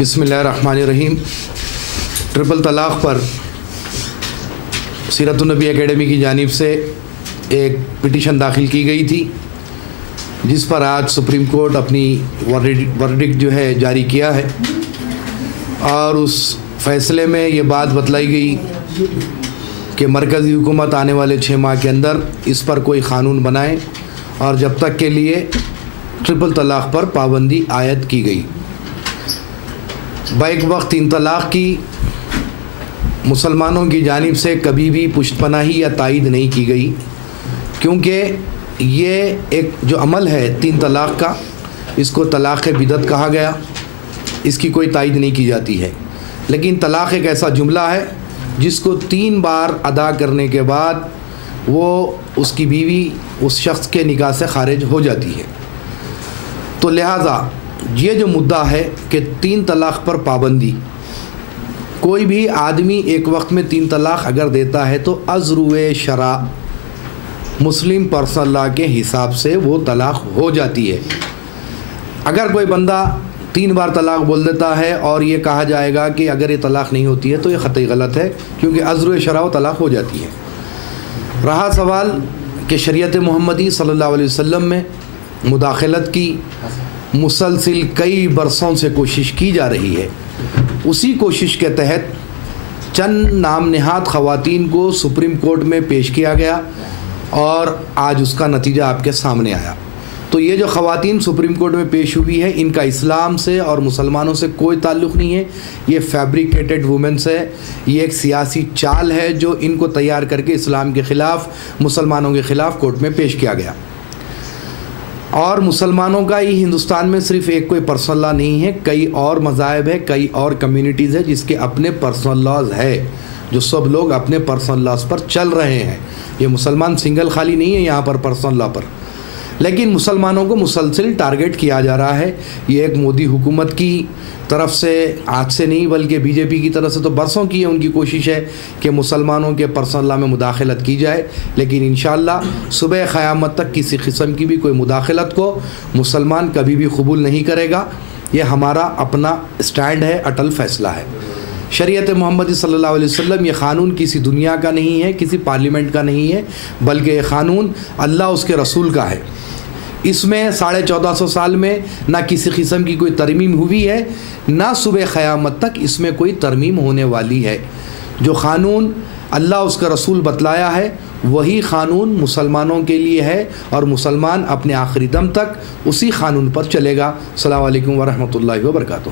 بسم اللہ الرحمن الرحیم۔ ٹرپل طلاق پر سیرت النبی اکیڈمی کی جانب سے ایک پٹیشن داخل کی گئی تھی، جس پر آج سپریم کورٹ اپنی ورڈکٹ جو ہے جاری کیا ہے، اور اس فیصلے میں یہ بات بتلائی گئی کہ مرکزی حکومت آنے والے 6 ماہ کے اندر اس پر کوئی قانون بنائے، اور جب تک کے لیے ٹرپل طلاق پر پابندی عائد کی گئی۔ بیک وقت 3 طلاق کی مسلمانوں کی جانب سے کبھی بھی پشت پناہی یا تائید نہیں کی گئی، کیونکہ یہ ایک جو عمل ہے 3 طلاق کا، اس کو طلاق بدعت کہا گیا، اس کی کوئی تائید نہیں کی جاتی ہے۔ لیکن طلاق ایک ایسا جملہ ہے جس کو 3 بار ادا کرنے کے بعد وہ اس کی بیوی اس شخص کے نکاح سے خارج ہو جاتی ہے۔ تو لہٰذا یہ جو مدعا ہے کہ 3 طلاق پر پابندی، کوئی بھی آدمی ایک وقت میں 3 طلاق اگر دیتا ہے تو از روئے شرع مسلم پرسنل لاء کے حساب سے وہ طلاق ہو جاتی ہے۔ اگر کوئی بندہ 3 بار طلاق بول دیتا ہے اور یہ کہا جائے گا کہ اگر یہ طلاق نہیں ہوتی ہے تو یہ قطعی غلط ہے، کیونکہ از روئے شرع وہ طلاق ہو جاتی ہے۔ رہا سوال کہ شریعت محمدی صلی اللہ علیہ وسلم میں مداخلت کی مسلسل کئی برسوں سے کوشش کی جا رہی ہے، اسی کوشش کے تحت چند نام نہاد خواتین کو سپریم کورٹ میں پیش کیا گیا، اور آج اس کا نتیجہ آپ کے سامنے آیا۔ تو یہ جو خواتین سپریم کورٹ میں پیش ہوئی ہے، ان کا اسلام سے اور مسلمانوں سے کوئی تعلق نہیں ہے، یہ فیبریکیٹڈ وومنس ہے، یہ ایک سیاسی چال ہے جو ان کو تیار کر کے اسلام کے خلاف، مسلمانوں کے خلاف کورٹ میں پیش کیا گیا۔ اور مسلمانوں کا ہی ہندوستان میں صرف ایک کوئی پرسنل لا نہیں ہے، کئی اور مذاہب ہے، کئی اور کمیونٹیز ہے جس کے اپنے پرسنل لاز ہے، جو سب لوگ اپنے پرسنل لاز پر چل رہے ہیں۔ یہ مسلمان سنگل خالی نہیں ہے یہاں پر پرسنل لا پر، لیکن مسلمانوں کو مسلسل ٹارگٹ کیا جا رہا ہے۔ یہ ایک مودی حکومت کی طرف سے، آج سے نہیں بلکہ بی جے پی کی طرف سے تو برسوں کی ہے ان کی کوشش ہے کہ مسلمانوں کے پرسنل لا میں مداخلت کی جائے، لیکن انشاءاللہ صبح قیامت تک کسی قسم کی بھی کوئی مداخلت کو مسلمان کبھی بھی قبول نہیں کرے گا۔ یہ ہمارا اپنا اسٹینڈ ہے، اٹل فیصلہ ہے۔ شریعت محمدی صلی اللہ علیہ وسلم، یہ قانون کسی دنیا کا نہیں ہے، کسی پارلیمنٹ کا نہیں ہے، بلکہ یہ قانون اللہ اس کے رسول کا ہے۔ اس میں 1450 سال میں نہ کسی قسم کی کوئی ترمیم ہوئی ہے، نہ صبح قیامت تک اس میں کوئی ترمیم ہونے والی ہے۔ جو قانون اللہ اس کا رسول بتلایا ہے وہی قانون مسلمانوں کے لیے ہے، اور مسلمان اپنے آخری دم تک اسی قانون پر چلے گا۔ السلام علیکم ورحمۃ اللہ وبرکاتہ۔